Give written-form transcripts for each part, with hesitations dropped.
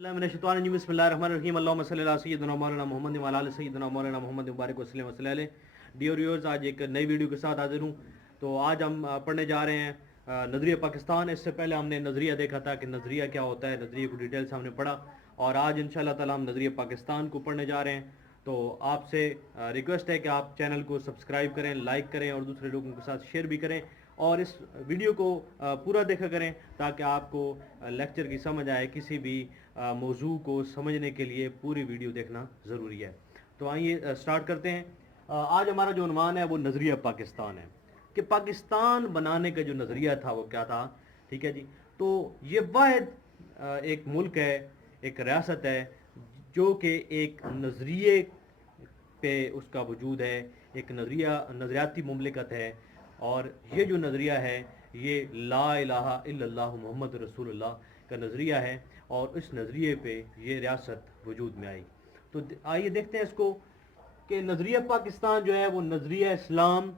बिस्मिल्लाहिर्रहमानिर्रहीम अल्लाहुम्मा सल्ली अला सय्यिदिना मौलाना मोहम्मद व अला आलि सय्यिदिना मौलाना मोहम्मद मुबारक वसल्लम वसल्लम अलैहि। डियर व्यूअर्स, आज एक नई वीडियो के साथ हाजिर हूँ। तो आज हम पढ़ने जा रहे हैं नज़रिया पाकिस्तान। इससे पहले हमने नज़रिया देखा था कि नज़रिया क्या होता है, नज़रिए को डिटेल से हमने पढ़ा, और आज इंशाअल्लाह ताला हम नज़रिया पाकिस्तान को पढ़ने जा रहे हैं। तो आपसे रिक्वेस्ट है कि आप चैनल को सब्सक्राइब करें, लाइक करें और दूसरे लोगों के साथ शेयर भी करें, और इस वीडियो को पूरा देखा करें ताकि आपको लेक्चर की समझ आए। किसी भी मौजू को समझने के लिए पूरी वीडियो देखना ज़रूरी है। तो आइए स्टार्ट करते हैं। आज हमारा जो उन्वान है वो नज़रिया पाकिस्तान है, कि पाकिस्तान बनाने का जो नज़रिया था वो क्या था। ठीक है जी। तो ये वाहिद एक मुल्क है, एक रियासत है जो कि एक नज़रिए पे उसका वजूद है, एक नज़रियाती मुमलिकत है। और ये जो नज़रिया है ये ला इलाहा इल्लल्लाहु मुहम्मद रसूलुल्लाह का नज़रिया है, और इस नज़रिए पे ये रियासत वजूद में आई। तो आइए देखते हैं इसको, कि नज़रिया पाकिस्तान जो है वो नज़रिया इस्लाम,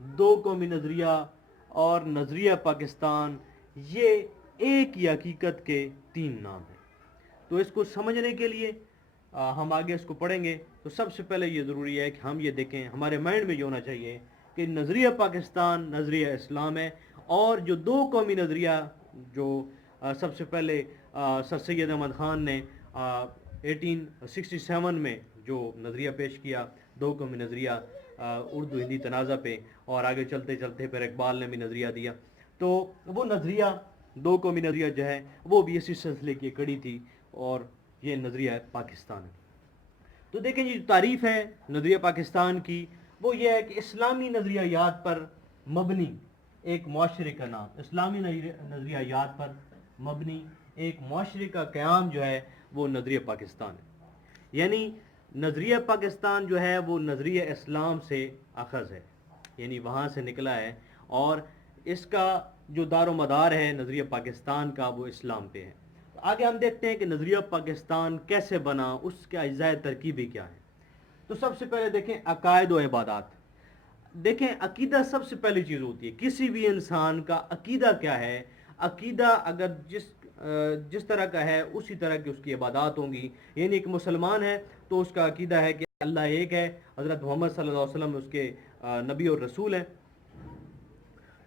दो कौमी नज़रिया और नज़रिया पाकिस्तान, ये एक ही हकीकत के तीन नाम हैं। तो इसको समझने के लिए हम आगे इसको पढ़ेंगे। तो सबसे पहले ये ज़रूरी है कि हम ये देखें, हमारे माइंड में ये होना चाहिए कि नज़रिया पाकिस्तान नज़रिया इस्लाम है, और जो दो कौमी नज़रिया जो सबसे पहले सर सैयद अहमद ख़ान ने 1867 में जो नज़रिया पेश किया, दो कौमी नज़रिया उर्दू हिंदी तनाज़ा पे, और आगे चलते चलते फिर इकबाल ने भी नज़रिया दिया। तो वो नज़रिया दो कौमी नज़रिया जो है वो भी इसी सिलसिले की कड़ी थी, और ये नज़रिया पाकिस्तान है। तो देखें जी, तारीफ़ है नज़रिया पाकिस्तान की, वो ये है कि इस्लामी नज़रियात पर मबनी एक मुआशरे का नाम, इस्लामी नज़रियात पर मबनी एक मुआशरे का क़याम जो है वो नज़रिया पाकिस्तान है। यानी नज़रिया पाकिस्तान जो है वो नज़रिया इस्लाम से अखज़ है, यानी वहाँ से निकला है, और इसका जो दारो मदार है नज़रिया पाकिस्तान का वो इस्लाम पे है। तो आगे हम देखते हैं कि नज़रिया पाकिस्तान कैसे बना, उसके अज्ज़ाए तरकीबी क्या है। तो सबसे पहले देखें अकायद व इबादात। देखें, अकीदा सबसे पहली चीज़ होती है। किसी भी इंसान का अकीदा क्या है, अकीदा अगर जिस तरह का है उसी तरह की उसकी इबादात होंगी। यानी एक मुसलमान है तो उसका अकीदा है कि अल्लाह एक है, हज़रत मोहम्मद सल्लल्लाहु अलैहि वसल्लम उसके नबी और रसूल हैं।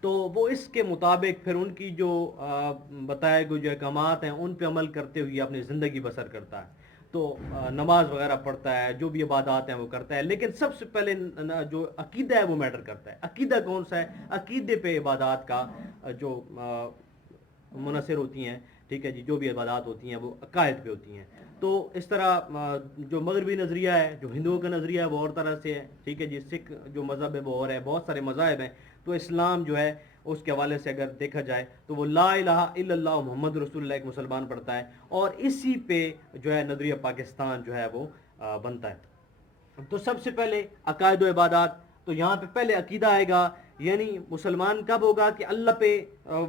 तो वो इसके मुताबिक फिर उनकी जो बताए गए जो अहकामात हैं उन पे अमल करते हुए अपनी ज़िंदगी बसर करता है। तो नमाज वगैरह पढ़ता है, जो भी इबादत हैं वो करता है। लेकिन सबसे पहले जो अकीदा है वो मैटर करता है। अकीदा कौन सा है? अकीदे पे इबादत का जो मुनसर होती हैं, ठीक है जी, जो भी इबादत होती हैं वो अकायद पे होती हैं। तो इस तरह जो मगरबी नज़रिया है, जो हिंदुओं का नज़रिया है वो और तरह से है, ठीक है जी। सिख जो मज़हब है वो और है, बहुत सारे मज़ाहब हैं। तो इस्लाम जो है उसके हवाले से अगर देखा जाए तो वो ला इलाहा इल्लल्लाह मुहम्मद रसूलुल्लाह एक मुसलमान पढ़ता है, और इसी पे जो है नज़रिया पाकिस्तान जो है वो बनता है। तो सबसे पहले अकायद व इबादत, तो यहाँ पे पहले अकीदा आएगा। यानी मुसलमान कब होगा कि अल्लाह पे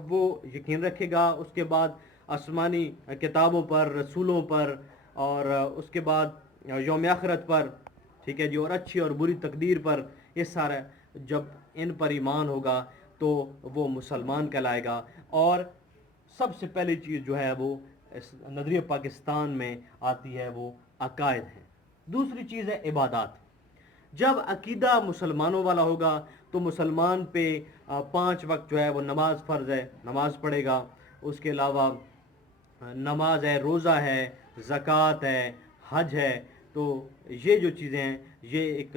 वो यकीन रखेगा, उसके बाद आसमानी किताबों पर, रसूलों पर, और उसके बाद यौम आखिरत पर, ठीक है जी, और अच्छी और बुरी तकदीर पर। ये सारा जब इन पर ईमान होगा तो वो मुसलमान कहलाएगा। और सबसे पहली चीज़ जो है वो इस नज़रिया पाकिस्तान में आती है वो अकायद है। दूसरी चीज़ है इबादत। जब अकीदा मुसलमानों वाला होगा तो मुसलमान पे 5 वक्त जो है वो नमाज फ़र्ज़ है, नमाज पढ़ेगा। उसके अलावा नमाज है, रोज़ा है, ज़कात है, हज है। तो ये जो चीज़ें हैं ये एक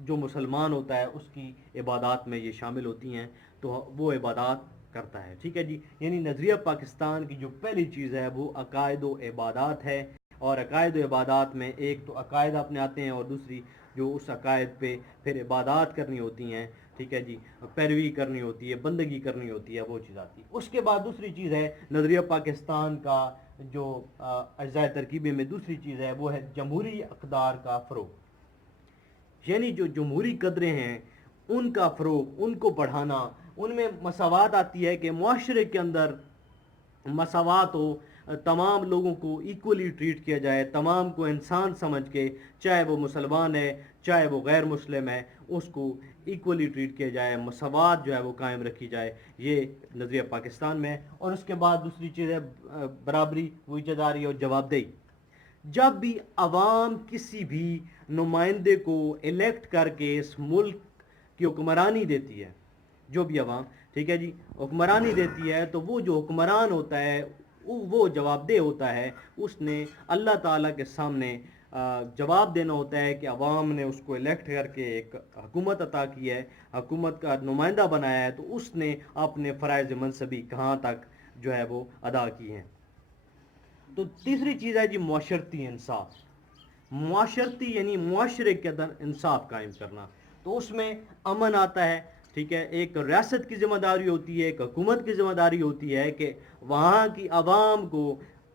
जो मुसलमान होता है उसकी इबादत में ये शामिल होती हैं, तो वो इबादत करता है, ठीक है जी। यानी नज़रिया पाकिस्तान की जो पहली चीज़ है वो अकायद व इबादत है। और अकायद व इबादत में एक तो अकायद अपने आते हैं, और दूसरी जो उस अकायद पे फिर इबादत करनी होती हैं, ठीक है जी, पैरवी करनी होती है, बंदगी करनी होती है, वो चीज़ आती है। उसके बाद दूसरी चीज़ है नज़रिया पाकिस्तान का जो अज्ज़ाए तरकीबे में दूसरी चीज़ है वो है जमहूरी अक़दार का फ़रोग़। यानी जो जमहूरी कदरें हैं उनका फ़रोग़, उनको बढ़ाना। उनमें मसावात आती है कि मुआशरे के अंदर मसावात हो, तमाम लोगों को इक्वली ट्रीट किया जाए, तमाम को इंसान समझ के, चाहे वो मुसलमान है चाहे वो गैर मुस्लिम है, उसको इक्वली ट्रीट किया जाए, मसवात जो है वो कायम रखी जाए, ये नज़रिया पाकिस्तान में है। और उसके बाद दूसरी चीज़ है बराबरी, वहीदारी और जवाबदेही। जब भी अवाम किसी भी नुमाइंदे को इलेक्ट करके इस मुल्क की हुक्मरानी देती है, जो भी अवाम, ठीक है जी, हुक्मरानी देती है, तो वो जो हुक्मरान होता है वो जवाबदेह होता है। उसने अल्लाह ताला के सामने जवाब देना होता है कि अवाम ने उसको इलेक्ट करके एक हुकूमत अता की है, हुकूमत का नुमाइंदा बनाया है, तो उसने अपने फ़राइज़ मनसबी कहाँ तक जो है वो अदा की हैं। तो तीसरी चीज़ है जी मुआशरती इंसाफ। मुआशरती यानी मुआशरे के अंदर इंसाफ कायम करना, तो उसमें अमन आता है, ठीक है। एक रियासत की ज़िम्मेदारी होती है, एक हुकूमत की ज़िम्मेदारी होती है कि वहाँ की आवाम को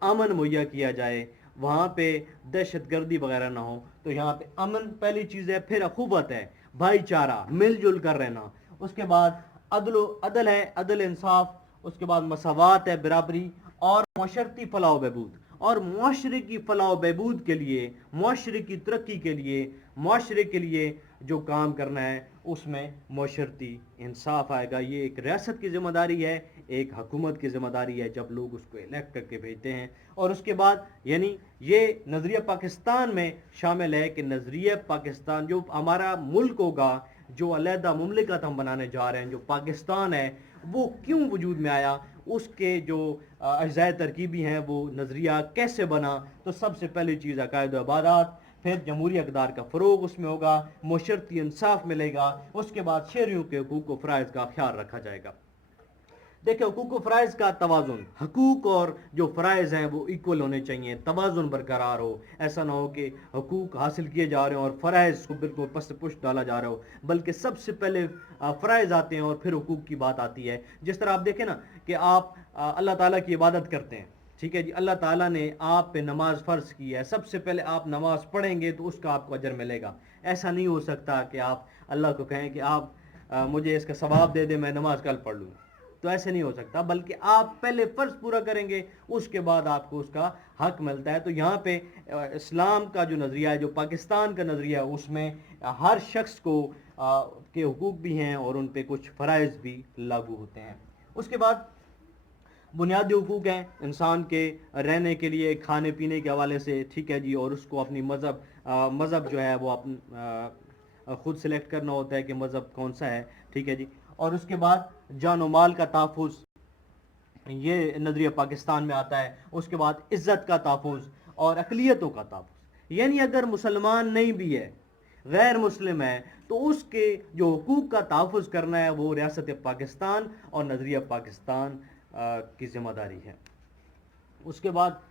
अमन मुहैया किया जाए, वहाँ पे दहशत गर्दी वगैरह ना हो। तो यहाँ पे अमन पहली चीज़ है, फिर अखुवत है, भाईचारा, मिलजुल कर रहना। उसके बाद अदल है, अदल इंसाफ। उसके बाद मसावात है, बराबरी, और मुआशरती फलाह बहबूद। और मुआशरे की फलाह बहबूद के लिए, मुआशरे की तरक्की के लिए, मुआशरे के लिए जो काम करना है, उसमें मुआशरती इंसाफ आएगा। ये एक रियासत की ज़िम्मेदारी है, एक हुकूमत की ज़िम्मेदारी है, जब लोग उसको इलेक्ट करके भेजते हैं। और उसके बाद यानी ये नज़रिया पाकिस्तान में शामिल है कि नज़रिया पाकिस्तान जो हमारा मुल्क होगा, जो अलहदा मुमलिकत हम बनाने जा रहे हैं, जो पाकिस्तान है, वो क्यों वजूद में आया, उसके जो अज्ज़ाए तरकीबी हैं, वो नज़रिया कैसे बना। तो सबसे पहली चीज़ अकायद व इबादत, फिर जमहूरी अक़दार का फ़रोग़ उसमें होगा, मुआशरती इंसाफ मिलेगा, उसके बाद शहरियों के हुकूक़ व फ़राइज़ का ख्याल रखा जाएगा। देखिए, हुकूक़ व फ़राइज़ का तवाज़ुन, हकूक़ और जो फ़राइज़ हैं वो इक्वल होने चाहिए, तवाज़ुन बरकरार हो। ऐसा ना हो कि हकूक़ हासिल किए जा रहे हो और फ़राइज़ को बिल्कुल पस्त पुष्ट डाला जा रहा हो, बल्कि सबसे पहले फ़राइज़ आते हैं और फिर हकूक़ की बात आती है। जिस तरह आप देखें ना कि आप अल्लाह ताला की इबादत करते हैं, ठीक है जी, अल्लाह ताला ने आप पे नमाज फ़र्ज़ की है, सबसे पहले आप नमाज पढ़ेंगे तो उसका आपको अजर मिलेगा। ऐसा नहीं हो सकता कि आप अल्लाह को कहें कि आप मुझे इसका सवाब दे दे, मैं नमाज कल पढ़ लूँ। तो ऐसे नहीं हो सकता, बल्कि आप पहले फ़र्ज़ पूरा करेंगे, उसके बाद आपको उसका हक मिलता है। तो यहाँ पे इस्लाम का जो नज़रिया है, जो पाकिस्तान का नज़रिया है, उसमें हर शख्स को के हुकूक भी हैं और उन पे कुछ फ़राइज़ भी लागू होते हैं। उसके बाद बुनियादी हुकूक हैं इंसान के रहने के लिए, खाने पीने के हवाले से, ठीक है जी, और उसको अपनी मज़हब जो है वो ख़ुद सेलेक्ट करना होता है कि मज़हब कौन सा है, ठीक है जी। और उसके बाद जान और माल का तहफ़्फ़ुज़, ये नज़रिया पाकिस्तान में आता है। उसके बाद इज़्ज़त का तहफ़्फ़ुज़ और अक़लियतों का तहफ़्फ़ुज़, यानी अगर मुसलमान नहीं भी है, गैर मुस्लिम है, तो उसके जो हुकूक का तहफ़्फ़ुज़ करना है वो रियासत पाकिस्तान और नज़रिया पाकिस्तान की ज़िम्मेदारी है। उसके बाद